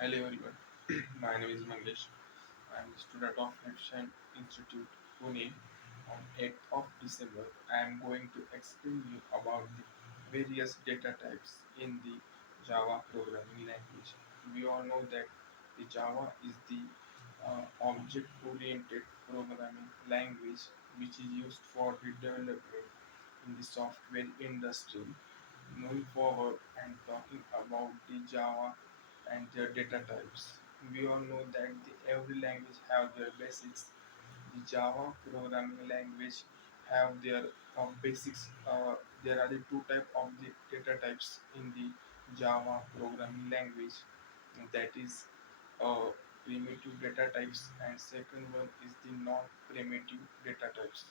Hello everyone, my name is Mangesh. I am a student of Efficient Institute, Pune. On 8th of December, I am going to explain you about the various data types in the Java programming language. We all know that the Java is the object-oriented programming language which is used for the development in the software industry. Moving forward and talking about the Java and their data types. We all know that every language have their basics. The Java programming language have their basics. There are the two type of the data types in the Java programming language. That is uh, primitive data types, and second one is the non-primitive data types.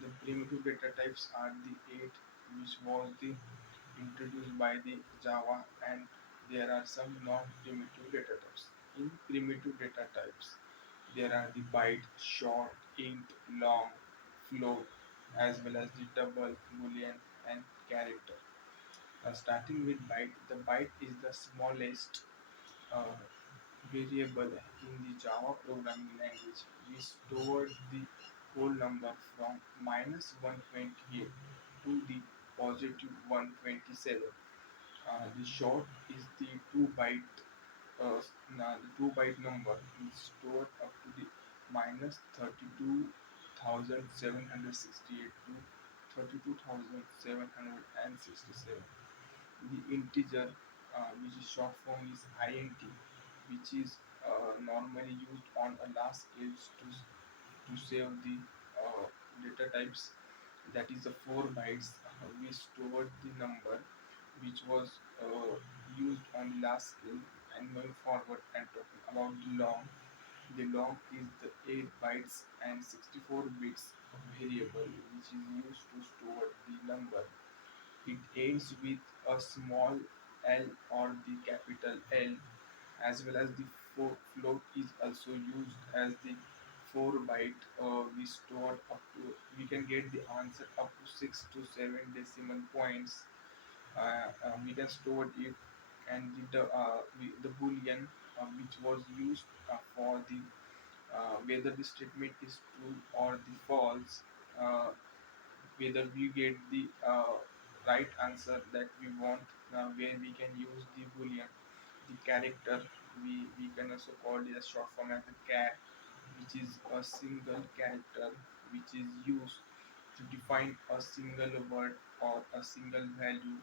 The primitive data types are the eight, which was the introduced by the Java, and there are some non-primitive data types. In primitive data types, there are the byte, short, int, long, float, as well as the double, boolean, and character. Starting with byte, the byte is the smallest uh, variable in the Java programming language. We store the whole number from -128 to the positive 127. The short is the 2 byte the 2 byte number is stored up to the -32,768 to 32,767. The integer, which is short form, is int, which is normally used on a last scale to save the uh, data types. That is the 4 bytes. We stored the number which was used on the last scale. And going forward and talking about the long is the 8 bytes and 64 bits of variable which is used to store the number. It ends with a small l or the capital L, as well as the float is also used as the 4 byte. We stored up to, we can get the answer up to 6 to 7 decimal points. We can store it. And the boolean, which was used for the whether the statement is true or the false, uh, whether we get the right answer that we want, where we can use the boolean. The character, we can also call it a short form as the char, which is a single character which is used to define a single word or a single value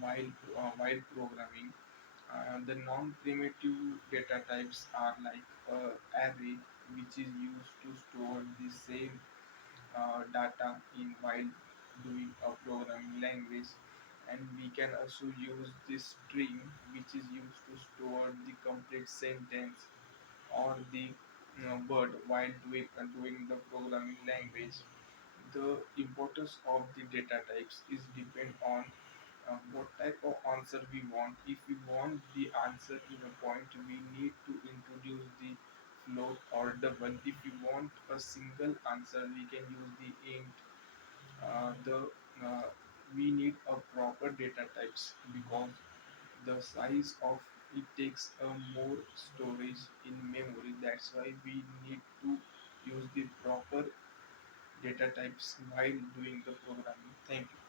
while programming. The non-primitive data types are like array, which is used to store the same data in while doing a programming language. And we can also use this string, which is used to store the complete sentence or the word while doing the programming language. The importance of the data types is depend on what type of answer we want. If we want the answer in a point, we need to introduce the float or double. If we want a single answer, we can use the int. The We need a proper data types because the size of it takes more storage in memory. That's why we need to use the proper data types while doing the programming. Thank you.